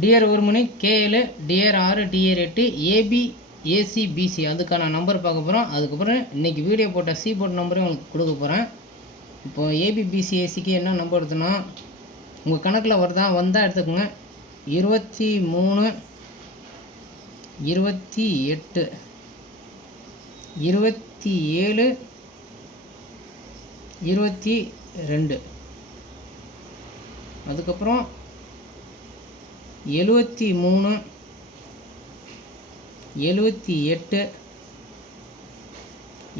TR 1 மணி KL TR 6 TR 8 AB AC BC அதுக்கான number பார்க்க போகிறோம். அதுக்கப்புறம் இன்றைக்கி வீடியோ போட்ட சி போர்ட் நம்பரையும் உங்களுக்கு கொடுக்க போகிறேன். இப்போது ஏபி பிசி ஏசிக்கு என்ன நம்பர் வருதுன்னா உங்கள் கணக்கில் வந்தால் எடுத்துக்கோங்க. 23 28 27 22 அதுக்கப்புறம் 73 78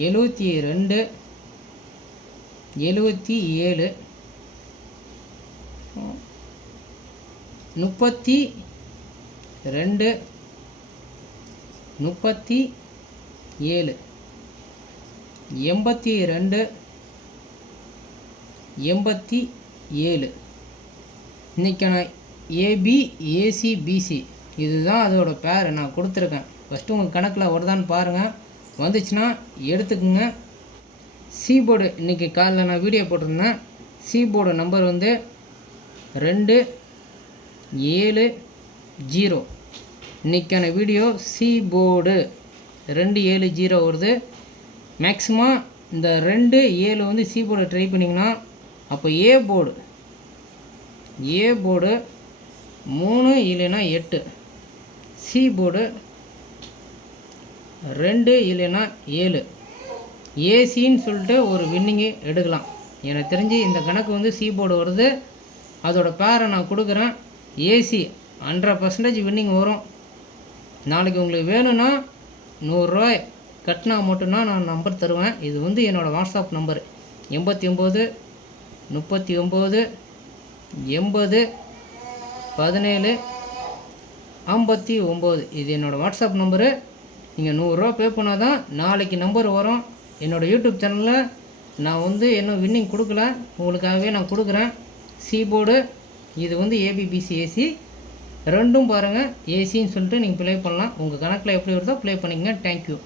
72 77 32 37 82 87 இன்றைக்கான ஏபி ஏசி பிசி இதுதான் அதோட பேர் நான் கொடுத்துருக்கேன். ஃபஸ்ட்டு உங்கள் கணக்கில் வருதான்னு பாருங்கள். வந்துச்சுன்னா எடுத்துக்குங்க. சி போர்டு இன்றைக்கி காலைல நான் வீடியோ போட்டிருந்தேன். சி போர்டு நம்பர் வந்து 270. இன்றைக்கான வீடியோ சி போர்டு 270 வருது. மேக்ஸிமம் இந்த 27 வந்து சி போர்டு ட்ரை பண்ணிங்கன்னா அப்போ ஏ போர்டு 3 இல்லைன்னா 8, சி போர்டு 2 இல்லைன்னா 7, ஏசின்னு சொல்லிட்டு ஒரு வின்னிங்கு எடுக்கலாம். எனக்கு தெரிஞ்சு இந்த கணக்கு வந்து சி போர்டு வருது. அதோட பேரை நான் கொடுக்குறேன். ஏசி 100% வின்னிங் வரும். நாளைக்கு உங்களுக்கு வேணும்னா 100 ரூபாய் கட்டினா மட்டும்தான் நான் நம்பர் தருவேன். இது வந்து என்னோடய வாட்ஸ்அப் நம்பர் 89 39 80 17 59. இது என்னோடய வாட்ஸ்அப் நம்பரு. நீங்கள் 100 ரூபா பே பண்ணால் தான் நாளைக்கு நம்பர் வரும். என்னோடய யூடியூப் சேனலில் நான் வந்து இன்னும் வின்னிங் கொடுக்கல, உங்களுக்காகவே நான் கொடுக்குறேன். சி போர்டு இது வந்து ஏபிபிசி ஏசி ரெண்டும் பாருங்கள். ஏசின்னு சொல்லிட்டு நீங்கள் ப்ளே பண்ணலாம். உங்கள் கணக்கில் எப்படி வருதோ ப்ளே பண்ணிக்கங்க. தேங்க்யூ.